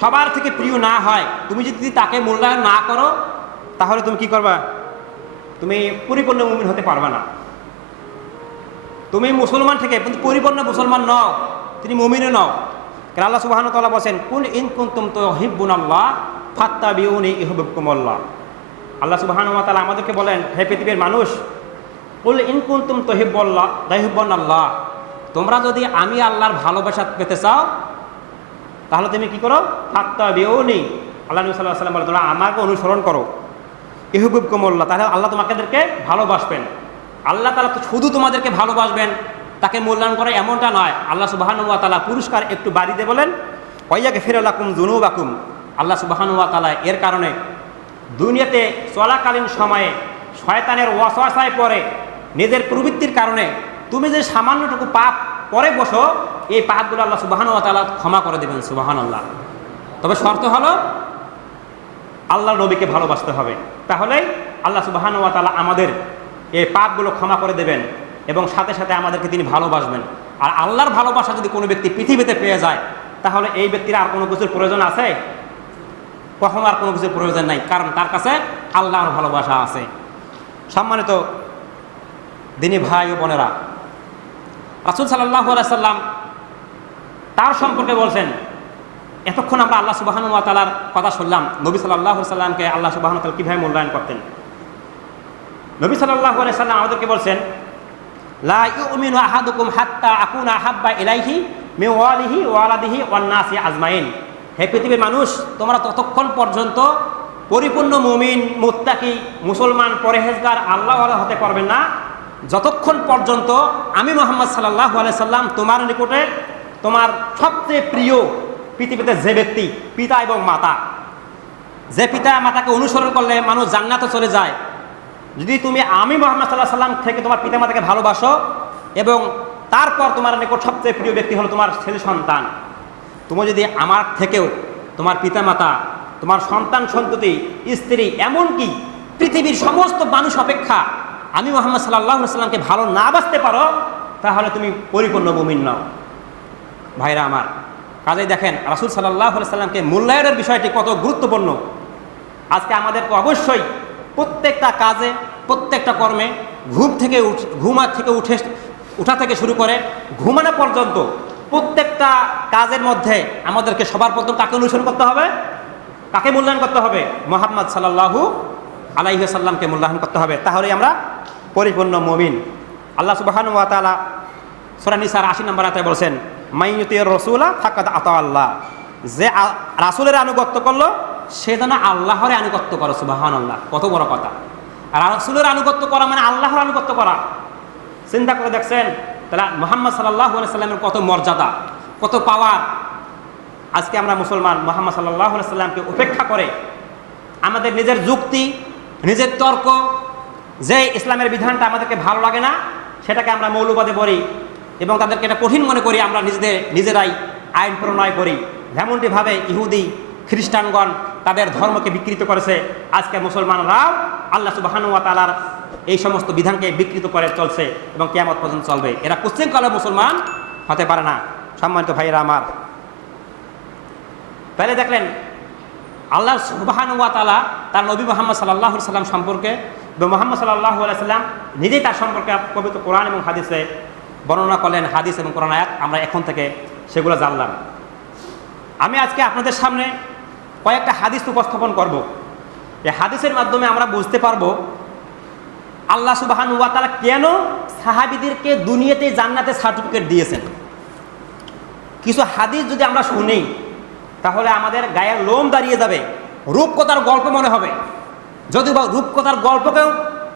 সবার থেকে প্রিয় না হয়, তুমি যদি তাকে মূল্যায়ন না করো, তাহলে তুমি কি করবা? তুমি পরিপূর্ণ মুমিন হতে পারবে না। তুমি মুসলমান থেকে পরিপূর্ণ মুসলমান নও, তুমি মুমিনও নও। কারণ আল্লাহ সুবহানাহু ওয়া তাআলা বলেন, কুল ইন কুনতুম তুহিব্বুনাল্লাহ ফাত্তাবিউনি ইউহিব্বুকুমুল্লাহ। আল্লাহ সুবহানাহু ওয়া তাআলা আমাদেরকে বলেন, হে পৃথিবীর মানুষ, কুল ইন কুনতুম তুহিব্বুনাল্লাহ, তোমরা যদি আমি আল্লাহর ভালোবাসা পেতে চাও, তাহলে তুমি কি করো? ফাত্তাবিউনি, আল্লাহ নবী সাল্লাল্লাহু আলাইহি ওয়াসাল্লাম বলেন, তোমরা আমাকে অনুসরণ করো, ইউহিব্বুকুমুল্লাহ, তাহলে আল্লাহ তোমাদেরকে ভালোবাসবেন। আল্লাহ তাআলা তো শুধু তোমাদেরকে ভালোবাসবেন, তাকে মূল্যায়ন করে এমনটা নয়। আল্লাহ সুবহানাহু ওয়া তাআলা পুরস্কার একটু বাড়িয়ে বলেন, ওয়াইয়াগফির লাকুম যুনুবাকুম। আল্লাহ সুবহানাহু ওয়া তাআলা এর কারণে দুনিয়াতে চলাকালীন সময়ে শয়তানের ওয়াসওয়াসায় পড়ে নিজের প্রবৃত্তির কারণে তুমি যে সামান্যটুকু পাপ করে বসো, এই পাপগুলো আল্লাহ সুবহানাহু ওয়া তাআলা ক্ষমা করে দেবেন। সুবহানাল্লাহ। তবে শর্ত হলো আল্লাহর নবীকে ভালোবাসতে হবে, তাহলেই আল্লাহ সুবহানাহু ওয়া তাআলা আমাদের এই পাপগুলো ক্ষমা করে দেবেন এবং সাথে সাথে আমাদেরকে তিনি ভালোবাসবেন। আর আল্লাহর ভালোবাসা যদি কোনো ব্যক্তি পৃথিবীতে পেয়ে যায়, তাহলে এই ব্যক্তির আর কোনো কিছুর প্রয়োজন আছে? কখনো আর কোনো কিছুর প্রয়োজন নাই, কারণ তার কাছে আল্লাহর ভালোবাসা আছে। সম্মানিত দিনী ভাই ও বোনেরা, রাসূল সাল্লাল্লাহু আলাইহি সাল্লাম তার সম্পর্কে বলছেন, এতক্ষণ আমরা আল্লাহ সুবহানাহু ওয়া তাআলার কথা শুনলাম, নবী সাল্লাল্লাহু আলাইহি সাল্লামকে আল্লাহ সুবহানাহু ওয়া তাআলা কীভাবে মূল্যায়ন করতেন। নবী সাল্লাল্লাহু আলাইহি সাল্লাম আমাদেরকে বলছেন, লা ইউমিনু আহাদুকুম হাত্তা আকুনা আহাব্বা ইলাইহি মিন ওয়ালিহি ওয়া ওয়ালাদিহি ওয়ান নাসি আজমাইন। হে পৃথিবীর মানুষ, তোমরা ততক্ষণ পর্যন্ত পরিপূর্ণ মুমিন, মুত্তাকি, মুসলমান, পরহেজগার, আল্লাহওয়ালা হতে পারবেন না, যতক্ষণ পর্যন্ত আমি মুহাম্মদ সাল্লাল্লাহু আলাইহি সাল্লাম তোমার নিকটে তোমার সবচেয়ে প্রিয় পৃথিবীতে যে ব্যক্তি, পিতা এবং মাতা, যে পিতা মাতাকে অনুসরণ করলে মানুষ জান্নাতে চলে যায়, যদি তুমি আমি মুহাম্মদ সাল্লাল্লাহু আলাইহি সাল্লাম থেকে তোমার পিতা মাতাকে ভালোবাসো এবং তারপর তোমার নিকট সবচেয়ে প্রিয় ব্যক্তি হলো তোমার ছেলে সন্তান, তুমি যদি আমার থেকেও তোমার পিতা মাতা, তোমার সন্তান সন্ততি, স্ত্রী, এমনকি পৃথিবীর সমস্ত মানুষ অপেক্ষা আমি মুহাম্মদ সাল্লাল্লাহু আলাইহি সাল্লামকে ভালো না বাসতে পারো, তাহলে তুমি পরিপূর্ণ মুমিন নও। ভাইরা আমার, কাজেই দেখেন রাসূল সাল্লাল্লাহু আলাইহি সাল্লামকে মূল্যায়নের বিষয়টি কত গুরুত্বপূর্ণ। আজকে আমাদেরকে অবশ্যই প্রত্যেকটা কাজে, প্রত্যেকটা কর্মে, উঠা থেকে শুরু করে ঘুমানো পর্যন্ত প্রত্যেকটা কাজের মধ্যে আমাদেরকে সবার প্রথম কাকে অনুসরণ করতে হবে? কাকে মূল্যায়ন করতে হবে? মুহাম্মদ সাল্লাল্লাহু আলাইহি সাল্লামকে মূল্যায়ন করতে হবে, তাহলেই আমরা পরিপূর্ণ মুমিন। আল্লাহ সুবহানাহু ওয়া তাআলা সূরা নিসার ৮০ নম্বর আয়াতে বলেন, মাইয়ুতির রাসূলা ফাকাদ আতা আল্লাহ। যে রাসূলের আনুগত্য করলো সে যেন আল্লাহর আনুগত্য করে। সুবহানাল্লাহ, কত বড় কথা! আর রাসূলের আনুগত্য করা মানে আল্লাহর আনুগত্য করা। চিন্তা করে দেখছেন তাহলে মুহাম্মদ সাল্লাল্লাহু আলাইহি সাল্লামের কত মর্যাদা, কত পাওয়ার। আজকে আমরা মুসলমান মুহাম্মদ সাল্লাল্লাহু আলাইহি সাল্লামকে উপেক্ষা করে আমাদের নিজের যুক্তি, নিজের তর্ক, যে ইসলামের বিধানটা আমাদেরকে ভালো লাগে না সেটাকে আমরা মৌলবাদে বলি এবং তাদেরকে এটা কঠিন মনে করি, আমরা নিজেরাই আইন প্রণয় করি। যেমনটিভাবে ইহুদি খ্রিস্টানগণ তাদের ধর্মকে বিকৃত করেছে, আজকে মুসলমানরাও আল্লাহ সুবহানাহু ওয়া তাআলার এই সমস্ত বিধানকে বিকৃত করে চলছে এবং কিয়ামত পর্যন্ত চলবে। এরা কুচ্ছিকালে মুসলমান হতে পারে না। সম্মানিত ভাইয়েরা আমার, তাহলে দেখলেন আল্লাহ সুবহানাহু ওয়া তাআলা তার নবী মুহাম্মদ সাল্লাল্লাহু আলাইহি সাল্লাম সম্পর্কে এবং মুহাম্মদ সাল্লাল্লাহু আলাইহি সাল্লাম নিজেই তার সম্পর্কে পবিত্র কোরআন এবং হাদিসে বর্ণনা করলেন। হাদিস এবং কোরআন আয়াত আমরা এখন থেকে সেগুলো জানলাম। আমি আজকে আপনাদের সামনে কয়েকটা হাদিস উপস্থাপন করব। এই হাদিসের মাধ্যমে আমরা বুঝতে পারবো আল্লাহ সুবহানাহু ওয়া তাআলা কেন সাহাবীদেরকে দুনিয়াতে জান্নাতের সার্টিফিকেট দিয়েছেন। কিছু হাদিস যদি আমরা শুনি তাহলে আমাদের গায়ের লোম দাঁড়িয়ে যাবে, রূপকথার গল্প মনে হবে। যদিও বা রূপকথার গল্পকেও